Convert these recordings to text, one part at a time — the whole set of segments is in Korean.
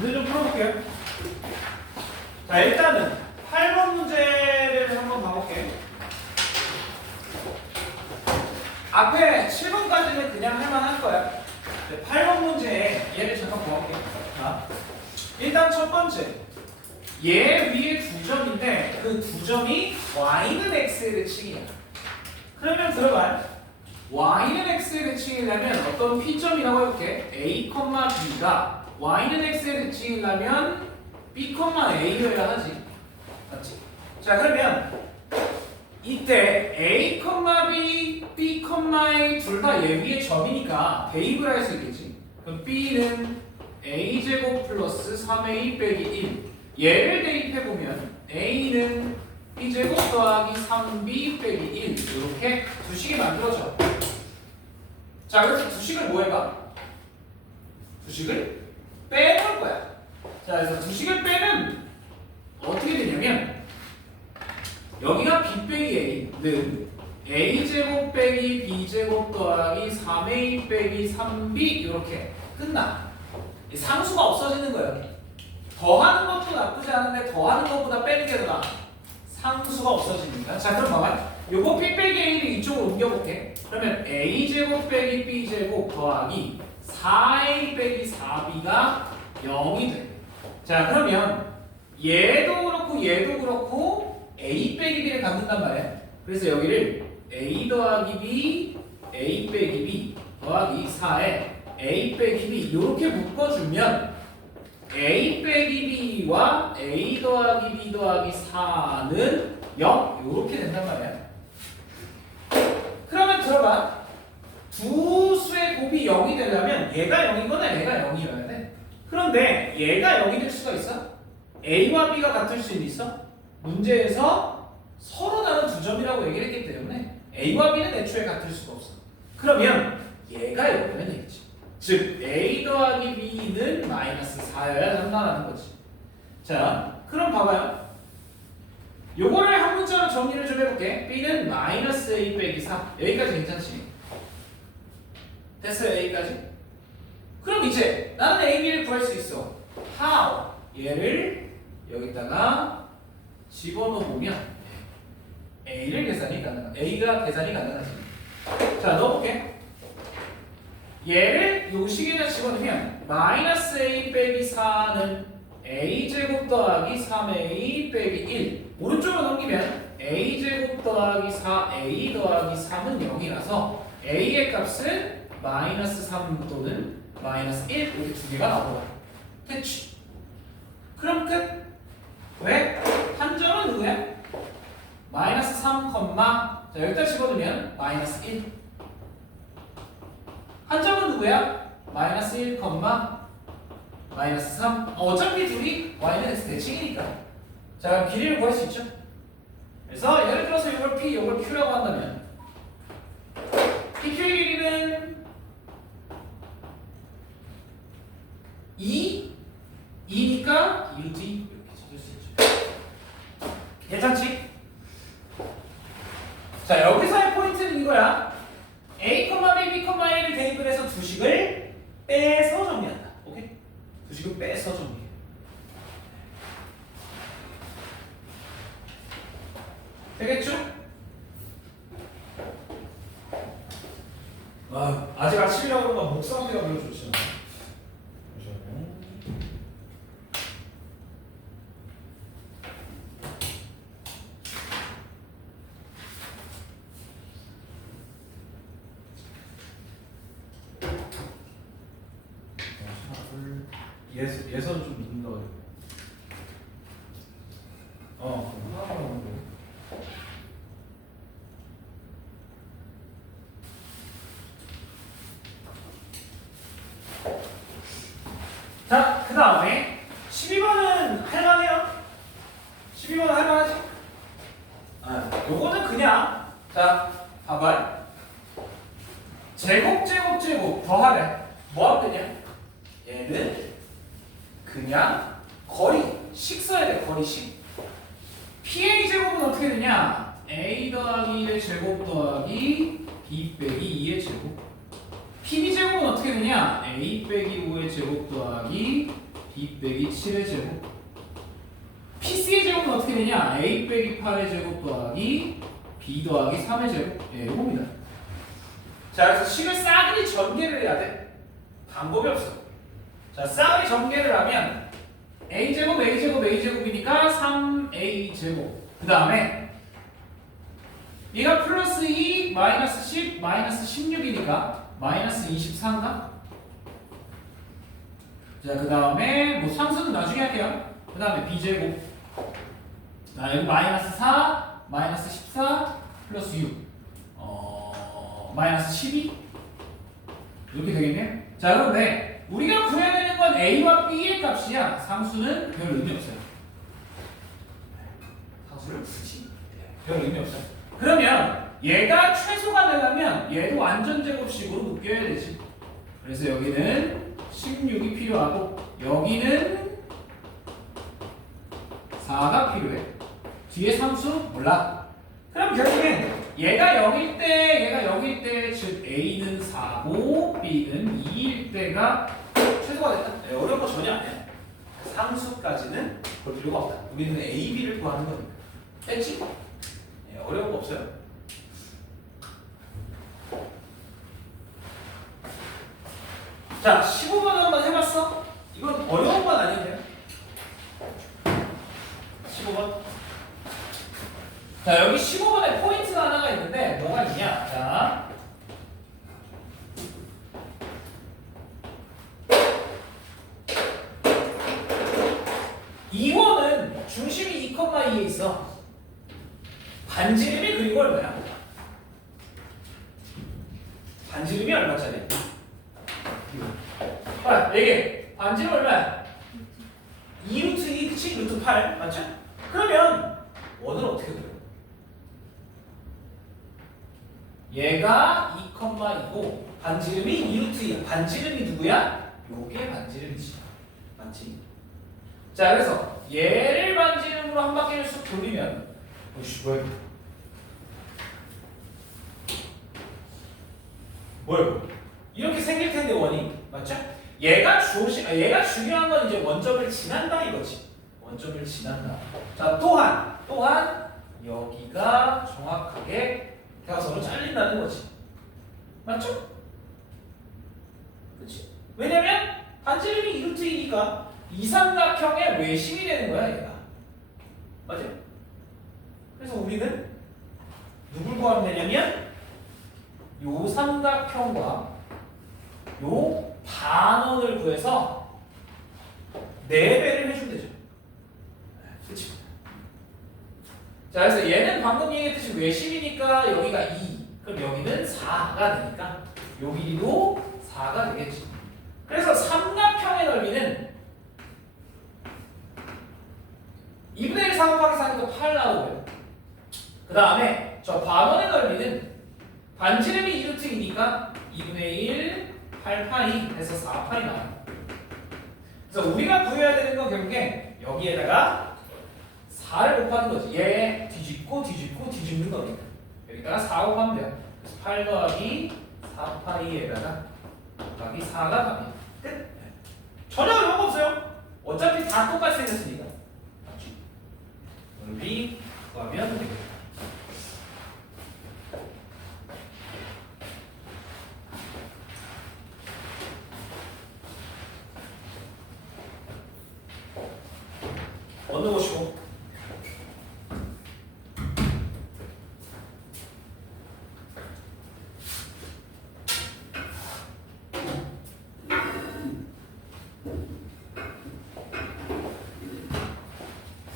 문제 좀 풀어볼게요. 자, 일단은 8번 문제를 한번 봐볼게요. 앞에 7번까지는 그냥 할만할 거야. 8번 문제에 얘를 잠깐 보아볼게요. 자, 일단 첫 번째. 얘 위에 두 점인데 그 두 점이 y는 x의 대칭이야. 그러면 들어봐. y는 x의 대칭이라면 어떤 p점이라고 해볼게. a, b가 y는 x의 대칭이라면 b, a여야 하지. 맞지? 자, 그러면 이때 a, b, b, a 둘 다 얘 위에 점이니까 대입을 할 수 있겠지. 그럼 b는 a제곱 플러스 3a 빼기 1. 얘를 대입해보면 a는 b제곱 더하기 3b 빼기 1 이렇게 두식이 만들어져. 자, 그래서 두식을 뭐 해봐? 두식을 빼놓을 거야. 자, 그래서 두식을 빼면 어떻게 되냐면 여기가 b 빼기 a는 a제곱 빼기 b제곱 더하기 3a 빼기 3b 이렇게 끝나. 상수가 없어지는 거예요. 더하는 것도 나쁘지 않은데 더하는 것보다 빼는 게 더 나아. 상수가 없어지니까. 자, 그럼 봐봐. 요거 b 빼기 a를 이쪽으로 옮겨볼게. 그러면 a제곱 빼기 b제곱 더하기 4a 빼기 4b가 0이 돼. 자, 그러면 얘도 그렇고 얘도 그렇고 a 빼기 b를 갖는단 말이야. 그래서 여기를 a 더하기 b, a 빼기 b 더하기 4에 a 빼기 b 이렇게 묶어주면 a 빼기 b와 a 더하기 b 더하기 4는 0 이렇게 된단 말이야. 그러면 들어봐. 두 수의 곱이 0이 되려면 얘가 0이거나 얘가 0이어야 돼. 그런데 얘가 0이 될 수가 있어? a와 b가 같을 수 있어? 문제에서 서로 다른 두 점이라고 얘기를 했기 때문에 a와 b는 애초에 같을 수가 없어. 그러면 얘가 0이면 되겠지. 즉 a 더하기 b는 마이너스 4여야 된다는 거지. 자, 그럼 봐봐요. 요거를 한 문자로 정리를 좀 해볼게. b는 마이너스 a 빼기 4 여기까지 괜찮지? 됐어요? a까지? 그럼 이제 나는 a, b를 구할 수 있어. how? 얘를 여기다가 집어넣으면 a를 계산이 가능하다. a가 계산이 가능하지. 자, 넣어볼게. 얘를 요 식에다 집어넣으면 마이너스 a 빼기 4는 a제곱 더하기 3a 빼기 1 오른쪽으로 넘기면 a제곱 더하기 4a 더하기 3은 0이라서 a의 값은 마이너스 3 또는 마이너스 1 이렇게 두 개가 나오더라. 됐지? 그럼 끝. 왜? 한 점은 누구야? 마이너스 3, 자, 여기다 집어넣으면 마이너스 1 한 점은 누구야? 마이너스 1, 마이너스 3 어차피 둘이 y는 x 대칭이니까. 자, 그럼 길이를 구할 수 있죠? 그래서 예를 들어서 이걸 p, 이걸 q라고 한다면 pq의 길이는 2니까 2루트 2 이렇게 찾을 수 있죠. 괜찮지? 자, 여기서의 포인트는 이거야. a, b, b, a를 대입을 해서 두식을 빼서 정리한다. 오케이? 두식을 빼서 정리해. 되겠죠? 아직 아침이라고 그러면 목 상태가 별로 좋지 않아. 예선 좀 믿는다고 해요. 자, 그 다음에 12번은 할만해요? 12번은 할만하지? 요거는 그냥 자, 봐봐요. 제곱 더하래. 뭐 하면 되냐? 얘는 그냥 거리식 써야 돼. 거리식. p의 제곱은 어떻게 되냐? a 더하기 1의 제곱 더하기 b 빼기 2의 제곱. pb 제곱은 어떻게 되냐? a 빼기 5의 제곱 더하기 B 빼기 7의 제곱. PC의 제곱은 어떻게 되냐? A 빼기 8의 제곱 더하기 B 더하기 3의 제곱. 예, 이겁니다. 자, 그래서 식을 싸그리 전개를 해야 돼. 방법이 없어. 자, 싸그리 전개를 하면 A 제곱, A 제곱, A 제곱이니까 3A 제곱. 그 다음에 얘가 플러스 2, 마이너스 10, 마이너스 16이니까 마이너스 24인가? 자, 그 다음에 뭐 상수는 나중에 할게요. 그 다음에 B제곱. 자, 여기 마이너스 4, 마이너스 14, 플러스 6. 마이너스 12? 이렇게 되겠네요. 자, 그런데 우리가 구해야 되는 건 A와 B의 값이야. 상수는 별 의미 없어요. 상수를 굳이 별 의미 없어요. 그러면 얘가 최소가 되려면 얘도 완전 제곱식으로 묶여야 되지. 그래서 여기는 16이 필요하고 여기는 4가 필요해. 뒤에 상수 몰라. 그럼 결국엔 얘가 0일 때, 얘가 0일 때, 즉 A는 4고 B는 2일 때가 최소가 됐다. 네, 어려운 거 전혀 아니야. 상수까지는 볼 필요가 없다. 우리는 A, B를 구하는 거니까. 됐지? 네, 어려운 거 없어요. 자, 15번 한번 해봤어? 이건 어려운 건 아닌데요? 15번. 자, 여기 15번에 포인트가 하나가 있는데 뭐가 있냐? 자, 이원은 중심이 2,2에 있어. 반지름이 그리고 얼마야? 반지름이 얼마짜리? 얘기해. 반지름 얼마야? 2루트 2, 그치? 루트 8, 맞죠? 그러면 원은 어떻게 돼요? 얘가 2,2고 반지름이 2루트 2야. 반지름이 누구야? 요게 반지름이지. 맞지? 자, 그래서 얘를 반지름으로 한 바퀴를 쑥 돌리면 오씨, 뭐야? 뭐야? 이렇게 생길 텐데 원이 맞죠? 얘가 중요한 건 이제 원점을 지난다 이거지. 원점을 지난다. 자, 또한 여기가 정확하게 대각선으로 잘린다는 거지. 맞죠? 그렇지? 왜냐면 반지름이 2루트이니까 이삼각형의 외심이 되는 거야 얘가. 맞죠? 그래서 우리는 누굴 구하면 되냐면 요 삼각형과 요 반원을 구해서 4배를 해주면 되죠. 그치? 자, 그래서 얘는 방금 얘기했듯이 외심이니까 여기가 2. 그럼 여기는 4가 되니까 요 길이도 4가 되겠지. 그래서 삼각형의 넓이는 2분의 1 사곱하기 4니까 8 나오고요. 그 다음에 저 반원의 넓이는 반지름이 2루트이니까 2분의 1 8파이 해서 4파이 나와요. 그래서 우리가 구해야 되는 건 결국에 여기에다가 4를 곱하는 거지. 얘 뒤집고 뒤집는 거니까 여기다가 4 곱하면 돼요. 그래서 8 더하기 4파이에다가 곱하기 4가 답이에요. 끝. 전혀 어려운 거 없어요. 어차피 다 똑같이 생겼으니까. 맞지? 넓이 구하면 되겠다. 어느 곳이고?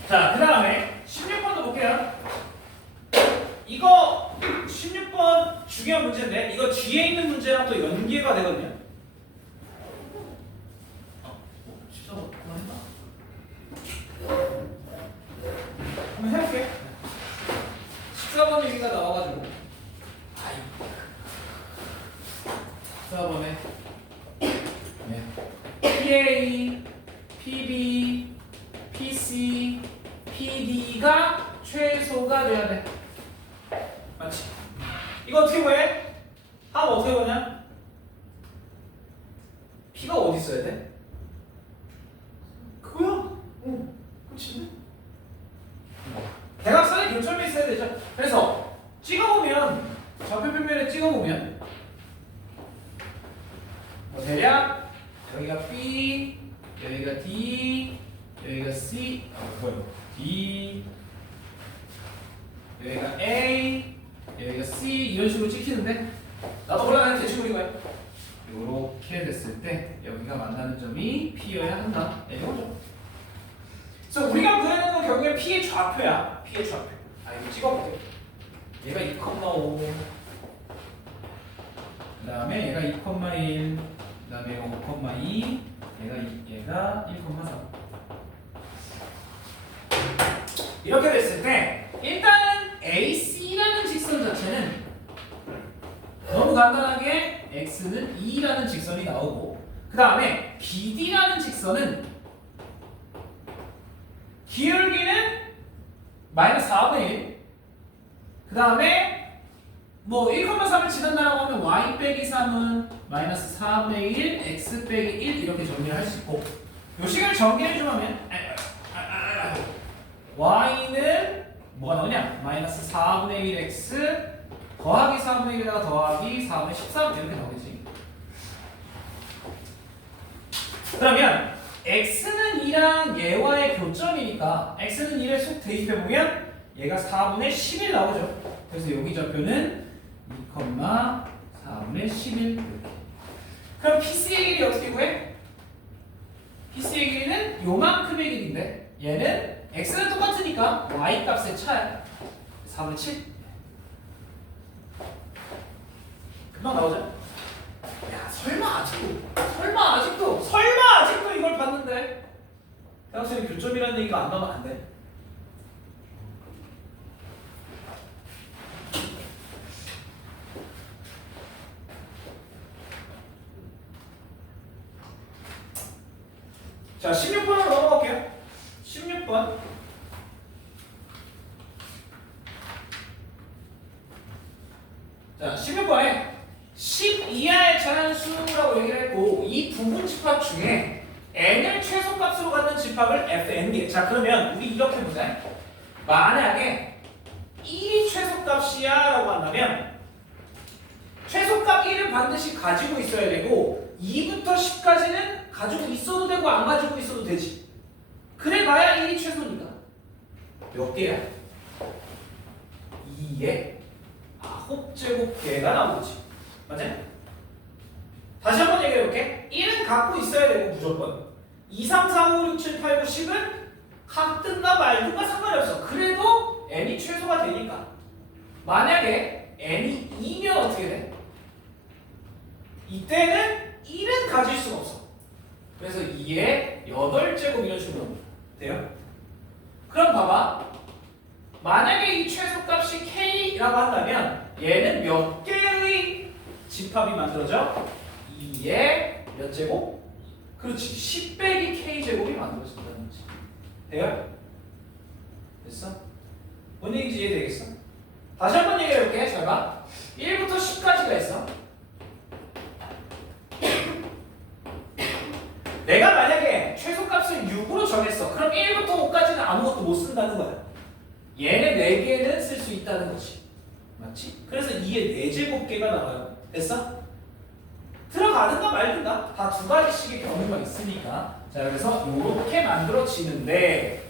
자, 그 다음에 16번도 볼게요. 이거 16번 중요한 문제인데 이거 뒤에 있는 문제랑 또 연계가 되거든요. 14번 그만해봐. 한번 해볼게. 14번 얘기가 나와가지고 14번에 PA, PB, PC, PD가 최소가 돼야 돼. 맞지? 이거 어떻게 구해? 하면 어떻게 구하냐? P가 어디 있어야 돼? 그치? 대각선에 교점이 있어야 되죠. 그래서 찍어보면 좌표 평면에 찍어보면 대략 여기가 B, 여기가 D, 여기가 C, 뭐요? D, 여기가 A, 여기가 C 이런 식으로 찍히는데 나도 몰라 그냥 대충 그린 거야. 이렇게 됐을 때 여기가 만나는 점이 P여야 한다. 이거죠. 그래서 우리가 그리는 건 결국에 P의 좌표야. P의 좌표. 이거 찍어볼게. 얘가 2,5. 그 다음에 얘가 2,1. 그 다음에 얘가 5,2. 얘가 1,3. 이렇게 됐을 때 일단은 AC라는 직선 자체는 너무 간단하게 x는 2라는 직선이 나오고 그 다음에 BD라는 직선은 기울기는 마이너스 4분의 1. 그 다음에 뭐 1,3을 지난다라고 하면 y 빼기 3은 마이너스 4분의 1, x 빼기 1 이렇게 정리를 할 수 있고 요 식을 전개를 좀 하면 y는 뭐가 나오냐? 마이너스 4분의 1 x 더하기 4분의 1에다가 더하기 4분의 13 이렇게 나오겠지. 그러면 x는 2랑 얘와의 교점이니까 x는 2를 쏙 대입해보면 얘가 4분의 11 나오죠. 그래서 여기 좌표는 2,4분의 11 이렇게. 그럼 PC의 길이 어떻게 구해? PC의 길이는 요만큼의 길인데 얘는 x는 똑같으니까 y 값의 차야. 4분의 7 금방 나오죠? 야 설마 아직도 이걸 봤는데 대학생이 교점이라는 얘기가 안 나오면 안 돼. 자 16번으로 넘어갈게요. 16번 자 16번에 10 이하의 자연수라고 얘기를 했고 이 부분 집합 중에 n을 최소값으로 갖는 집합을 fn개. 자 그러면 우리 이렇게 보자. 만약에 1이 최소값이야 라고 한다면 최소값 1은 반드시 가지고 있어야 되고 2부터 10까지는 가지고 있어도 되고 안 가지고 있어도 되지. 그래봐야 1이 최소니까 몇 개야? 2에 9제곱개가 나오지. 맞아? 다시 한번 얘기해볼게. 1은 갖고 있어야 되고 무조건 2, 3, 4, 5, 6, 7, 8, 9, 10은 같든가 말든가 상관이 없어. 그래도 n이 최소가 되니까. 만약에 n이 2면 어떻게 돼? 이때는 1은 가질 수가 없어. 그래서 2에 8제곱 이런 식으로 돼요. 그럼 봐봐. 만약에 이 최소값이 k라고 한다면 얘는 몇 개의 집합이 만들어져? 2에 몇 제곱? 그렇지. 10 빼기 k제곱이 만들어진다는 거지. 돼요? 됐어? 뭔 얘기인지 이해되겠어? 다시 한번 얘기해볼게. 잘 봐. 1부터 10까지가 있어. 내가 만약에 최소값을 6으로 정했어. 그럼 1부터 5까지는 아무것도 못 쓴다는 거야. 얘네 4개는 쓸 수 있다는 거지. 맞지? 그래서 2에 4제곱개가 나와요. 됐어? 들어가든가 말든가 다 두 가지씩의 경우가 있으니까. 자 그래서 이렇게 만들어지는데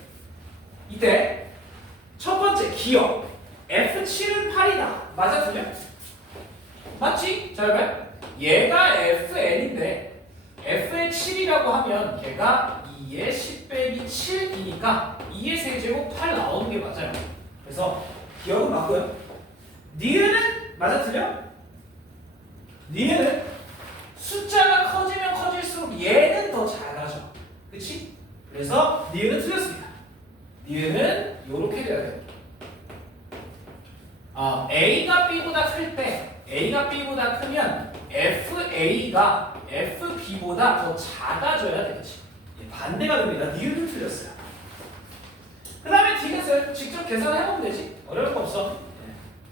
이때 첫 번째 기억 F7은 8이다. 맞아 틀려? 맞지? 잘 봐. 얘가 FN인데 F의 7이라고 하면 걔가 2의 10 빼기 7이니까 2의 세제곱 8 나오는 게 맞아요. 그래서 기억은 맞고요. 니은은 맞아 틀려? 니은은 숫자가 커지면 커질수록 얘는 더 작아져. 그치? 그래서 니은은 틀렸습니다. 니은은 요렇게 돼야 돼. A가 B보다 클 때 A가 B보다 크면 FA가 FB보다 더 작아져야 되겠지. 반대가 됩니다. 니은은 틀렸어요. 그 다음에 디귿을 직접 계산해보면 되지. 어려울 거 없어.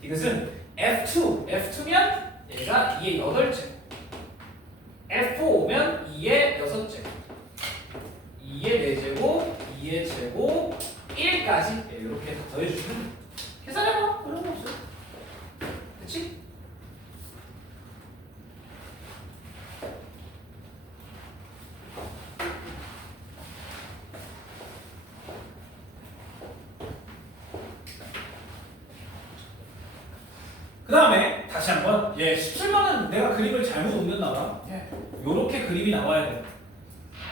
디귿은 F2면 얘가 2의 8제곱 F5면 2의 6제곱 2의 4제곱 2의 제곱 더해주시면 돼. 계산해봐. 어려운 거 없어요. 그치? 그 다음에 다시 한번 17번은 내가 그림을 잘못 옮겼나 봐. 요렇게 그림이 나와야 돼.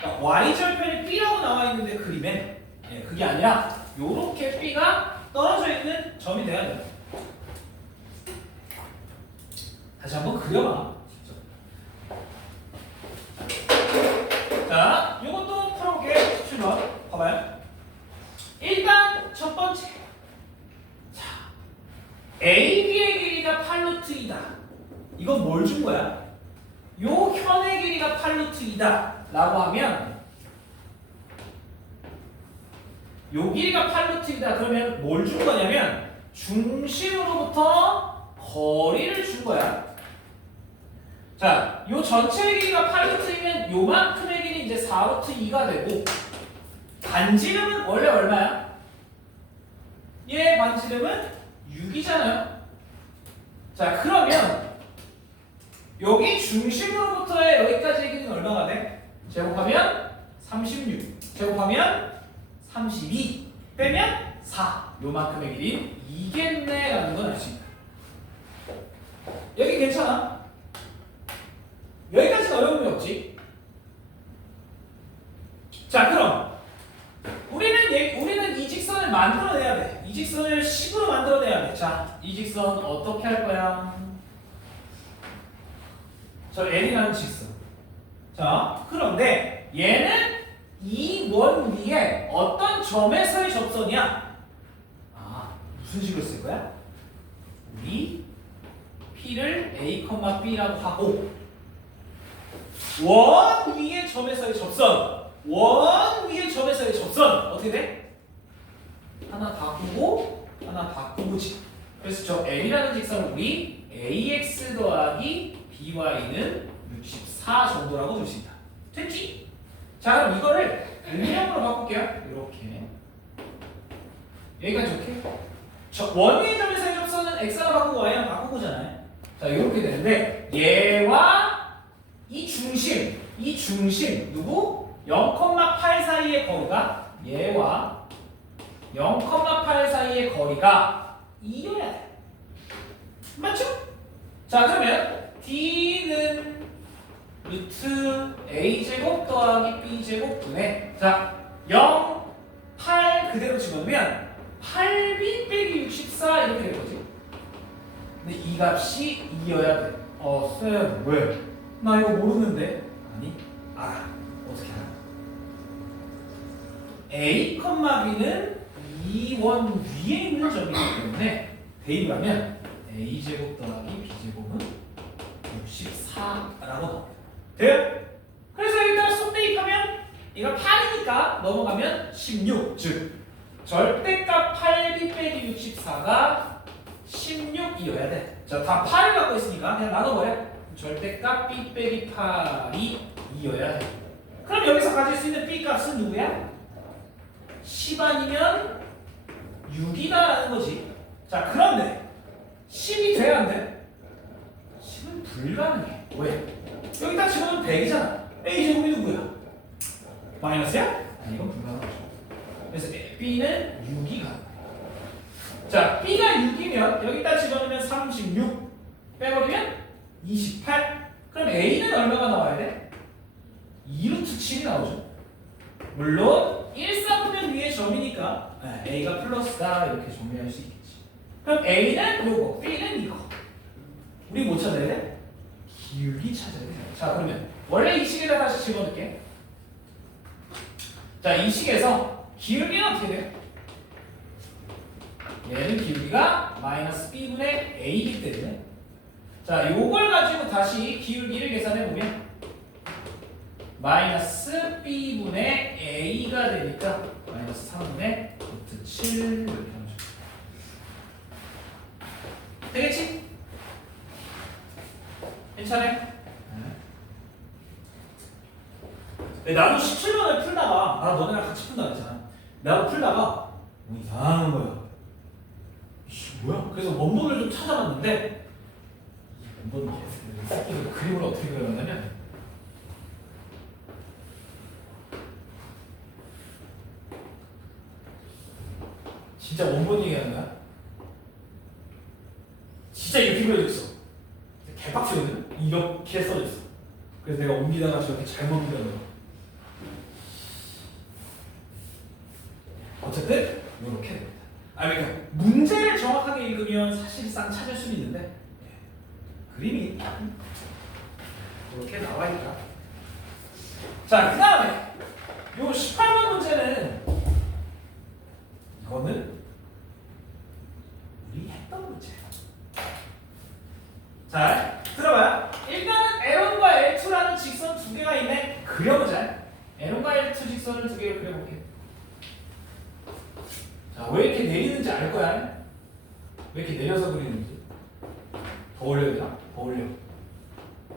그러니까 y절편이 B라고 나와 있는데 그림에 그게 아니라 요렇게 B가 떨어져 있는 점이 돼야 돼. 다시 한번 그려봐. 자, 요것도 풀어볼게. 17번 봐봐요. 일단 첫 번째, 자, AB의 길이가 8루트 2다. 이건 뭘 준 거야? 요 현의 길이가 8루트 2다 라고 하면 요 길이가 8루트 2다 그러면 뭘 준 거냐면 중심으로부터 거리를 준 거야. 자, 요 전체의 길이가 8루트 2면 요만큼의 길이 이제 4루트 2가 되고 반지름은 원래 얼마야? 얘 반지름은 6이잖아요. 자, 그러면 여기 중심으로부터의 여기까지의 길이는 얼마가 돼? 제곱하면 36, 제곱하면 32, 빼면 4. 요만큼의 길이 이겠네 라는 건 알 수 있다. 여기 괜찮아? 여기까지는 어려움이 없지? 자, 그럼 우리는 이 직선을 만들어내야 돼. 이 직선을 10으로 만들어내야 돼. 자, 이 직선 어떻게 할 거야? 저 L이라는 직선. 자, 그런데 얘는 이 원 위에 어떤 점에서의 접선이야? 아, 무슨 식으로 쓸 거야? 우리 P를 A, B라고 하고 원 위의 점에서의 접선, 원 위의 점에서의 접선 어떻게 돼? 하나 바꾸고 하나 바꾸고지. 그래서 저 L이라는 직선을 우리 AX 더하기 BY는 64 정도라고 줄 수 있다. 됐지? 자, 그럼 이거를 음력으로 바꿀게요. 이렇게 여기까지 오케이? 저 원위의 점에서의 접선은 X랑 바꾸고 Y랑 바꾸고잖아요. 자, 이렇게 되는데 얘와 이 중심 누구? 0,8 사이의 거리가 얘와 0,8 사이의 거리가 2여야 돼. 맞죠? 자, 그러면 D는 루트 A제곱 더하기 B제곱 분의 자 0, 8 그대로 집어넣으면 8B 빼기 64 이렇게 될 거지. 근데 이 값이 2여야 돼. 쌤 왜? 나 이거 모르는데. 아니 알아. 어떻게 알아? A, B는 2원 위에 있는 점이기 때문에 대입을 하면 A제곱 더하기 B제곱은 64라고 나옵니다. 돼요? 그래서 일단 속 대입하면 이거 8이니까 넘어가면 16. 즉 절대값 8B 빼기 64가 16이어야 돼. 자, 다 8을 갖고 있으니까 그냥 나눠버려. 절대값 B 빼기 8이 2여야 돼. 그럼 여기서 가질 수 있는 B 값은 누구야? 10 아니면 6이다라는 거지. 자, 그런데 10이 돼야 안 돼? 10은 불가능해. 왜? 여기다 집어넣으면 100이잖아. A제곱이 누구야? 마이너스야? 아니, 이건 불가능하죠. 그래서 B는 6이 가능해. 자, B가 6이면 여기다 집어넣으면 36 빼버리면 28. 그럼 A는 얼마가 나와야 돼? 2루트 7이 나오죠. 물론 1사분면 위에 점이니까 A가 플러스다 이렇게 정리할 수 있겠지. 그럼 A는 요거, B는 이거. 우리 뭐 찾아야 돼? 기울기 찾아야 돼. 자, 그러면 원래 이 식에다 다시 집어넣을게. 자, 이 식에서 기울기는 어떻게 돼? 얘는 기울기가 마이너스 B분의 A이기 때문에 자, 요걸 가지고 다시 기울기를 계산해보면 마이너스 B분의 A가 되니까 마이너스 3분의 루트 7 이렇게 하면 되겠지? 괜찮아요? 네, 나도 17번을 풀다가 너네랑 같이 푼다 그랬잖아. 나도 풀다가 뭐 이상한 거야. 뭐야? 그래서 원본을 좀 찾아봤는데 이 원본 새끼들 그림을 어떻게 그려놨냐면 진짜 원본 얘기하는 거야? 진짜 이렇게 그려져 있어. 개빡치거든? 이렇게 써져 있어. 그래서 내가 옮기다가 저렇게 잘못 그려놓은 거. 어쨌든 이렇게 됩니다. 그러니까 문제를 정확하게 읽으면 사실상 찾을 수는 있는데 그림이 이렇게 나와 있다. 자, 그 다음에 요 18번 문제는 이거는 우리 했던 문제야. 자, 들어봐요. 일단은 L1과 L2라는 직선 두 개가 있네. 그려보자. L1과 L2 직선을 두 개를 그려볼게. 자, 왜 이렇게 내리는지 알 거야? 왜 이렇게 내려서 그리는지. 더 올려야 되나? 더 올려.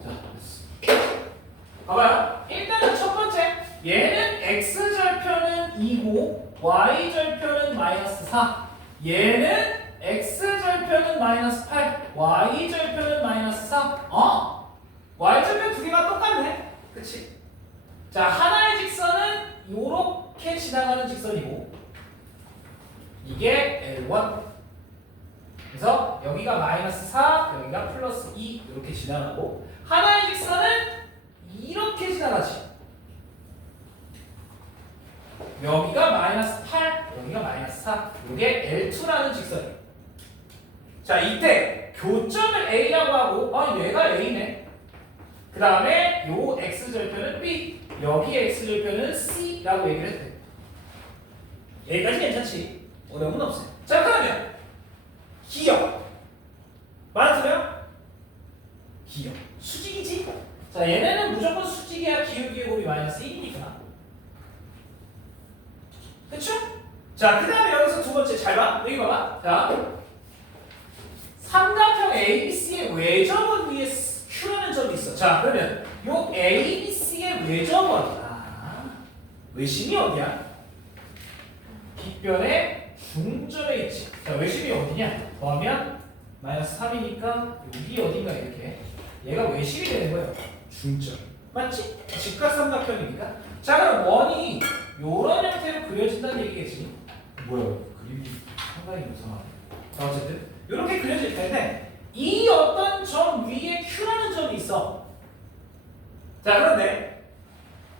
자, 됐어. 봐봐요. 일단은 첫 번째. 얘는 X절편은 2고 Y절편은 마이너스 4. 얘는 X절편은 마이너스 8. Y절편은 마이너스 4. Y절편 두 개가 똑같네. 그치? 자, 하나의 직선은 요렇게 지나가는 직선이고 이게 L1. 그래서 여기가 마이너스 4, 여기가 플러스 2 이렇게 지나가고 하나의 직선은 이렇게 지나가지. 여기가 마이너스 8, 여기가 마이너스 4. 이게 L2라는 직선이에요. 자, 이때 교점을 A라고 하고 얘가 A네. 그 다음에 요 X절편은 B, 여기 X절편은 C라고 얘기를 했대. 여기까지 괜찮지? 어려움은 없어요. 자, 그러면 기역 맞으면 기역 수직이지? 자, 얘네는 무조건 수직이야. 기울기의 곱이 마이너스 1이니까. 그쵸? 자, 그 다음에 여기서 두 번째 잘 봐. 여기 봐봐. 자, 삼각형 ABC의 외접원 위에 Q라는 점이 있어. 자, 그러면 요 ABC의 외접원 외심이 어디야? 빗변의 중점에 있지. 자, 외심이 어디냐? 더하면 마이너스 3이니까 여기 어딘가 이렇게 얘가 외심이 되는 거예요. 중점. 맞지? 직각삼각형이니까. 자, 그럼 원이 요런 형태로 그려진다는 얘기겠지. 뭐야? 그림이 상당히 이상하네. 자, 어쨌든 이렇게 그려질 텐데 이 어떤 점 위에 Q라는 점이 있어. 자, 그런데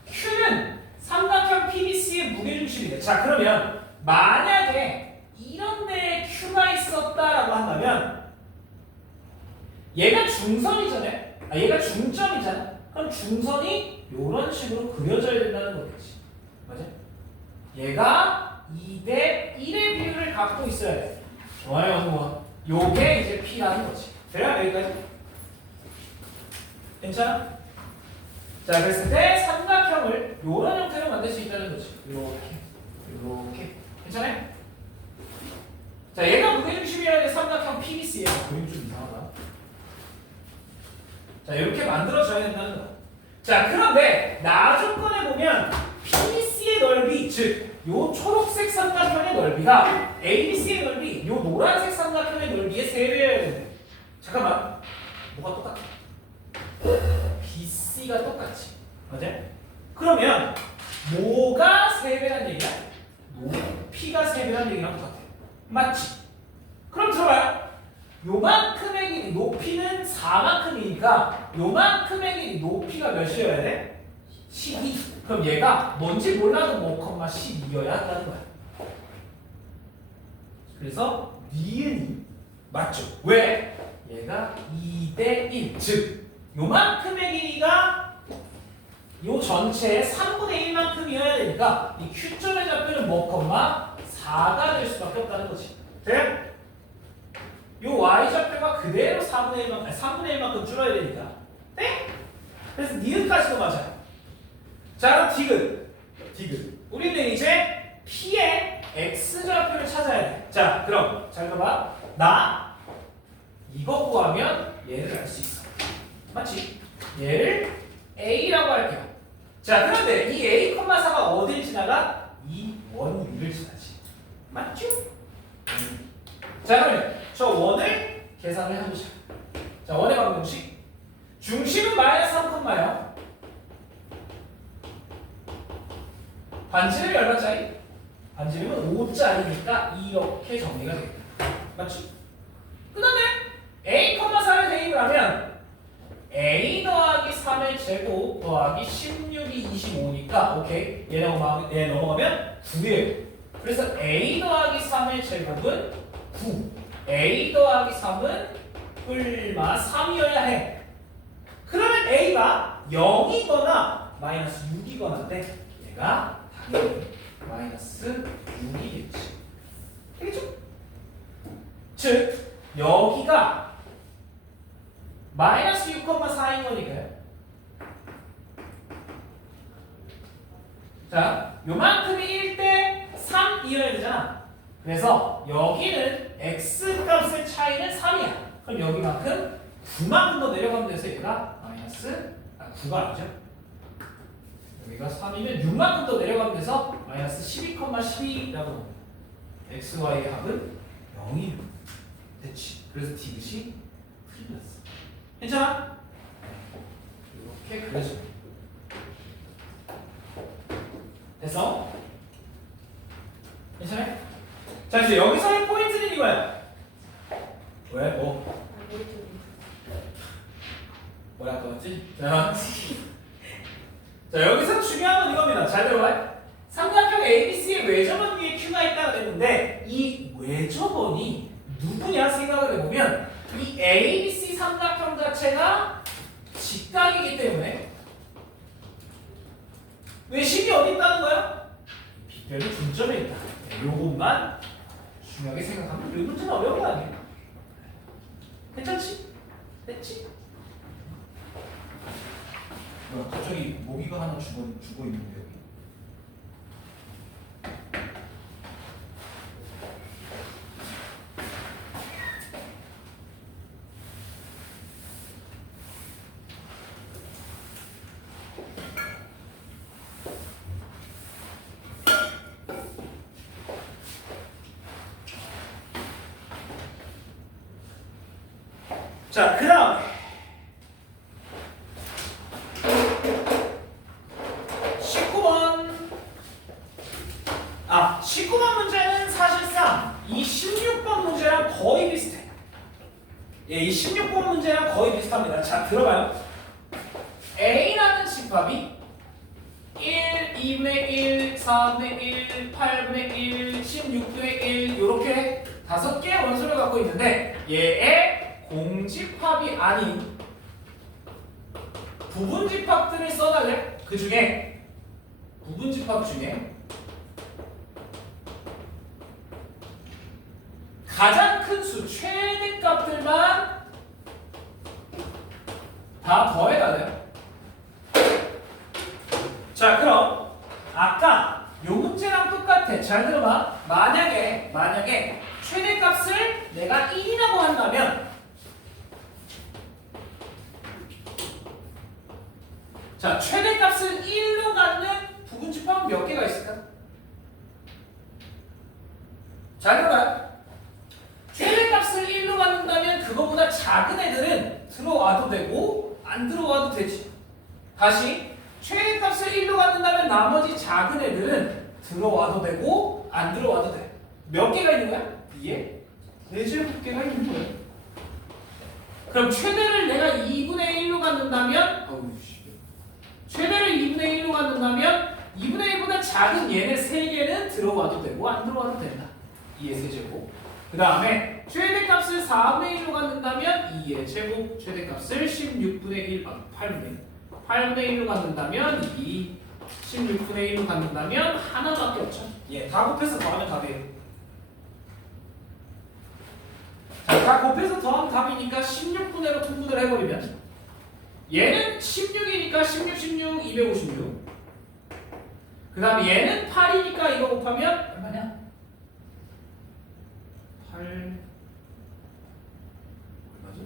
Q는 삼각형 PBC의 무게중심이 돼. 자, 그러면 만약에 이런 데에 Q가 있었다라고 한다면 얘가 중선이잖아. 얘가 중점이잖아. 그럼 중선이 이런 식으로 그려져야 된다는 거겠지. 맞아? 얘가 2대 1의 비율을 갖고 있어야 돼. 좋아요, 뭐 요게 이제 P라는 거지. 돼요? 여기까지? 괜찮아? 자, 그랬을 때 삼각형을 이런 형태로 만들 수 있다는 거지. 이렇게. 괜찮아요? 자, 얘가 무게중심이라는 게 삼각형 PBC예요. 그림 좀 이상하다. 자, 이렇게 만들어져야 된다는 거. 자, 그런데 나조건에 보면 PBC의 넓이, 즉 요 초록색 삼각형의 넓이가 ABC의 넓이, 요 노란색 삼각형의 넓이의 3배여야 된대. 잠깐만, 뭐가 똑같아? BC가 똑같지. 맞아? 그러면 뭐가 3배란 얘기야? 높이가 3배란 얘기랑 똑같아. 맞지? 그럼 들어봐요. 요만큼의 길이, 높이는 4만큼이니까 요만큼의 길이 높이가 몇이어야 돼? 12. 그럼 얘가 뭔지 몰라도 5,12여야 한다는 거야. 그래서 니은이 맞죠? 왜? 얘가 2대 1. 즉 요만큼의 길이가 요 전체의 3분의 1만큼이어야 되니까 이 Q점의 좌표는 5,4가 될 수밖에 없다는 거지. 돼? 요 Y좌표가 그대로 3분의 1만큼 줄어야 되니까. 네? 그래서 니은까지도 맞아요. 자, 그럼 디귿. 우리는 이제 P의 X좌표를 찾아야 돼. 자, 그럼 잘 봐봐. 나 이거 구하면 얘를 알 수 있어. 맞지? 얘를 A라고 할게요. 자, 그런데 이 A, 4가 어딜 지나가? 이 원 위를 지나지. 맞죠? 자, 그러면 저 원을 계산을 해보자. 자, 원의 방정식. 중심은 마이너스 3,0. 반지름이 얼마짜리? 반지름은 5짜리니까 이렇게 정리가 되겠다. 맞지? 그 다음에 a, 4를 대입을 하면 a 더하기 3의 제곱 더하기 16이 25니까 오케이. 얘 넘어가면 9예요. 그래서 a 더하기 3의 제곱은 9. a 더하기 3은 뿔마 3이어야 해. 그러면 a가 0이거나 마이너스 6이거나인데 얘가 당연히 마이너스 6이겠지. 알겠죠? 즉 여기가 마이너스 6,4인 거니까요. 자, 요만큼이 1대 3이어야 되잖아. 그래서 여기는 x 값의 차이는 3이야. 그럼 여기만큼 9만큼 더 내려가면 돼서 얘가 마이너스 9가 아니죠. 여기가 3이면 6만큼 더 내려가면 돼서 마이너스 12,12라고 x, y의 합은 0이 됐지. 그래서 디귿이 틀렸어. 괜찮아? 이렇게 그려줘. 됐어? 괜찮아? 자, 이제 여기서의 포인트는 이거야. 왜? 뭐라 그랬지? 자, 여기서 중요한 건 이겁니다. 잘 들어봐요. 삼각형 ABC의 외접원 위에 Q가 있다고 그랬는데 이 외접원이 누구냐 생각을 해보면 이 ABC 삼각형 자체가 직각이기 때문에 외심이 어디 있다는 거야? 빗변이 중점에 있다. 요것만 중요하게 생각하면 이 문제는 어려운 거 아니야? 괜찮지? 됐지? 뭐야, 갑자기 모기가 하나 죽어 있는데 여기. 자, 그 다음에 19번 문제는 사실상 이 16번 문제랑 거의 비슷해. 예, 이 16번 문제랑 거의 비슷합니다. 자, 들어봐요. A라는 집합이 1, 2분의 1, 4분의 1, 8분의 1, 16분의 1 이렇게 5개의 원소를 갖고 있는데 얘의 공집합이 아닌 부분집합들을 써달래. 그 중에 부분집합 중에 가장 큰 수, 최대값들만 다 더해달래요. 자, 그럼 아까 요 문제랑 똑같아. 잘 들어봐. 만약에 최대값을 내가 1이라고 한다면 자, 최대값을 1로 갖는 부분집합은 몇 개가 있을까? 잘 들어봐요. 최대값을 1로 갖는다면 그거보다 작은 애들은 들어와도 되고 안 들어와도 되지. 다시 최대값을 1로 갖는다면 나머지 작은 애들은 들어와도 되고 안 들어와도 돼. 몇 개가 있는 거야? B에 4제곱개가 있는 거야. 그럼 최대를 내가 2분의 1로 갖는다면 최대를 2분의 1로 갖는다면 2분의 1보다 작은 얘네 3개는 들어와도 되고 안 들어와도 된다. 2의 세제곱. 그 다음에 최대값을 4분의 1로 갖는다면 2의 제곱, 최대값을 16분의 1, 8분의 1로 갖는다면 2, 16분의 1로 갖는다면 하나밖에 없죠. 예, 다 곱해서 더하면 답이에요. 자, 다 곱해서 더하면 답이니까 16분의 1로 통분을 해버리면 얘는 16이니까 16, 16, 256. 그 다음에 얘는 8이니까 이거 곱하면 얼마냐? 8 얼마죠?